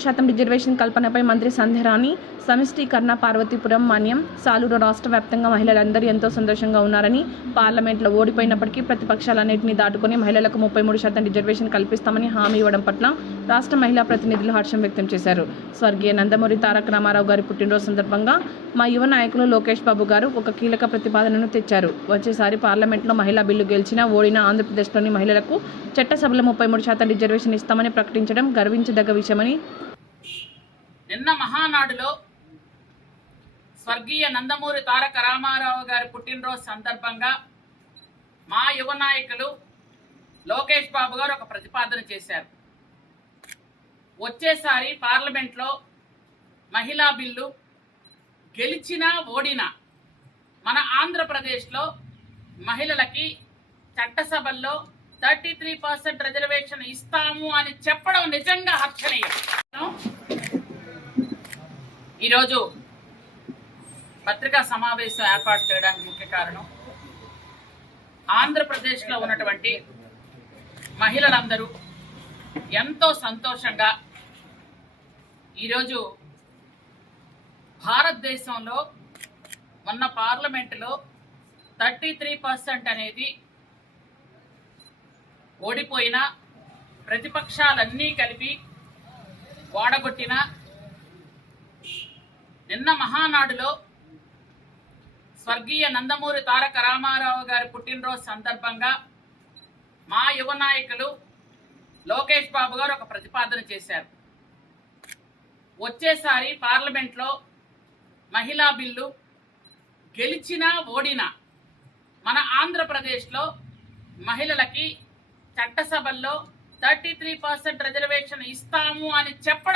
33% reservation కల్పనపై మంత్రి సంధ్యరాణి సమిష్టీకరణ పార్వతీపురం మాన్యం సాలూరు రాష్ట్ర వ్యాప్తంగా మహిళలందరూ ఎంతో సంతోషంగా ఉన్నారని, పార్లమెంట్లో ఓడిపోయినప్పటికీ ప్రతిపక్షాలన్నింటినీ దాటుకుని మహిళలకు 33% రిజర్వేషన్ కల్పిస్తామని హామీ ఇవ్వడం పట్ల రాష్ట్ర మహిళా ప్రతినిధులు హర్షం వ్యక్తం చేశారు. స్వర్గీయ నందమూరి తారక రామారావు గారి పుట్టినరోజు సందర్భంగా మా యువ నాయకులు లోకేష్ బాబు గారు ఒక కీలక ప్రతిపాదనను తెచ్చారు. వచ్చేసారి పార్లమెంట్లో మహిళా బిల్లు గెలిచినా ఓడినా ఆంధ్రప్రదేశ్లోని మహిళలకు చట్టసభలో 33% రిజర్వేషన్ ఇస్తామని ప్రకటించడం గర్వించదగ్గ విషయమని, నిన్న మహానాడులో స్వర్గీయ నందమూరి తారక రామారావు గారి పుట్టినరోజు సందర్భంగా మా యువ నాయకులు లోకేష్ బాబు గారు ఒక ప్రతిపాదన చేశారు. వచ్చేసారి పార్లమెంట్లో మహిళా బిల్లు గెలిచినా ఓడినా మన ఆంధ్రప్రదేశ్లో మహిళలకి చట్టసభల్లో 33% రిజర్వేషన్ ఇస్తాము అని చెప్పడం నిజంగా హర్షణీయం. ఈరోజు పత్రికా సమావేశం ఏర్పాటు చేయడానికి ముఖ్య కారణం, ఆంధ్రప్రదేశ్లో ఉన్నటువంటి మహిళలందరూ ఎంతో సంతోషంగా ఈరోజు భారతదేశంలో మొన్న పార్లమెంటులో 33% అనేది ఓడిపోయిన ప్రతిపక్షాలన్నీ కలిపి ఓడగొట్టిన నిన్న మహానాడులో స్వర్గీయ నందమూరి తారక రామారావు గారి పుట్టినరోజు సందర్భంగా మా యువ నాయకులు లోకేష్ బాబు గారు ఒక ప్రతిపాదన చేశారు. వచ్చేసారి పార్లమెంట్లో మహిళా బిల్లు గెలిచినా ఓడినా మన ఆంధ్రప్రదేశ్లో మహిళలకి చట్టసభల్లో 33% రిజర్వేషన్ ఇస్తాము అని చెప్పడం